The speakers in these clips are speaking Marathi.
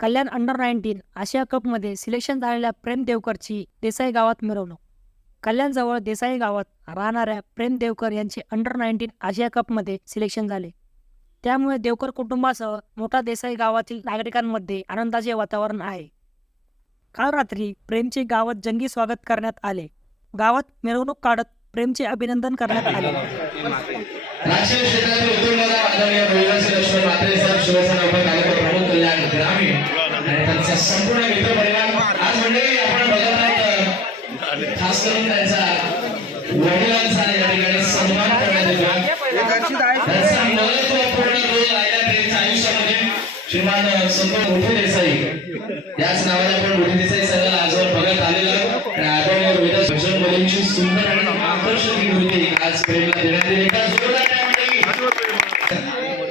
कल्याण अंडर नाईन्टीन आशिया कपमध्ये सिलेक्शन झालेल्या प्रेम देवकरची देसाई गावात मिरवणूक. कल्याणजवळ देसाई गावात राहणाऱ्या प्रेम देवकर यांचे अंडर नाईन्टीन आशिया कपमध्ये सिलेक्शन झाले. त्यामुळे देवकर कुटुंबासह मोठा देसाई गावातील नागरिकांमध्ये आनंदाचे वातावरण आहे. काल रात्री प्रेमचे गावात जंगी स्वागत करण्यात आले. गावात मिरवणूक काढत प्रेमचे अभिनंदन करण्यात आले. राजकीय क्षेत्रातील साहेब शिवसेना उभा प्रमुख कल्याण ग्रामीण आणि त्यांचा संपूर्ण मित्र परिवार. आज मंडळी आपण बघत आहोत खास करून त्यांचा वडिलांचा या ठिकाणी सन्मान करण्यात येतो. त्यांचा महत्त्वपूर्ण रोल आहे त्यांच्या आयुष्यामध्ये. श्रीमान संत मोठे देसाई. याच नावाने आपण मोठे देसाई सगळ्याला आजवर बघत आलेलो आणि आदरणीय वेदा भजन मुलींची सुंदर आणि आकर्षक मूर्ती आज प्रेमला देण्यात येईल.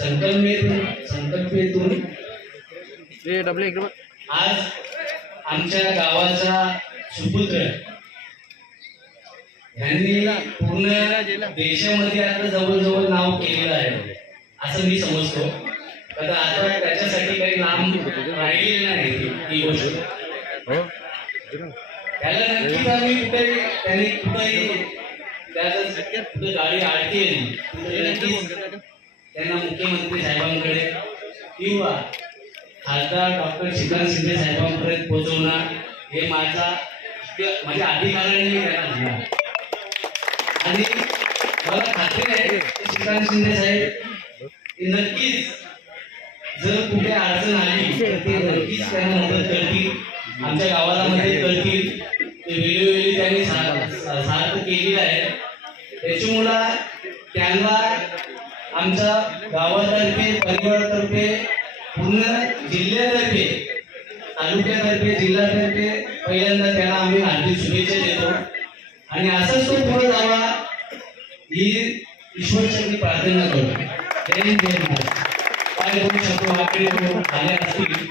संकल्पेतून संकल्पेतून आज आमच्या गावाचा सुपुत्र यांनी पूर्ण देशामध्ये आता जवळजवळ नाव केलेलं आहे. असं मी समजतो. आता आता त्याच्यासाठी काही नाम राहिलेलं नाही ही गोष्ट. त्याला नक्कीच आम्ही कुठे त्यांनी कुठेही त्याला कुठे गाडी नक्कीच त्यांना मुख्यमंत्री साहेबांकडे किंवा खासदार डॉक्टर श्रीकांत शिंदे साहेबांपर्यंत पोहोचवणार हे माझा माझ्या अधिकाऱ्यांनी मी त्यांना म्हणणार आणि मला खात्री आहे की श्रीकांत शिंदे साहेब नक्कीच जर कुठे अडचण आली तर ते नक्कीच त्यांना मदत करतील. आमच्या गावाला मदत करतील. ते वेळोवेळी त्यांनी सार्थ केली आहे. त्याच्यामुळं त्यांना आमच्या गावातर्फे परिवारातर्फे पूर्ण जिल्ह्यातर्फे तालुक्यातर्फे जिल्ह्यातर्फे पहिल्यांदा त्याला आम्ही हार्दिक शुभेच्छा देतो. आणि असंच तो पुढे जावा ही ईश्वरचरणी प्रार्थना करतो जय जय महाराज काय करू शकतो वाक्य असतील.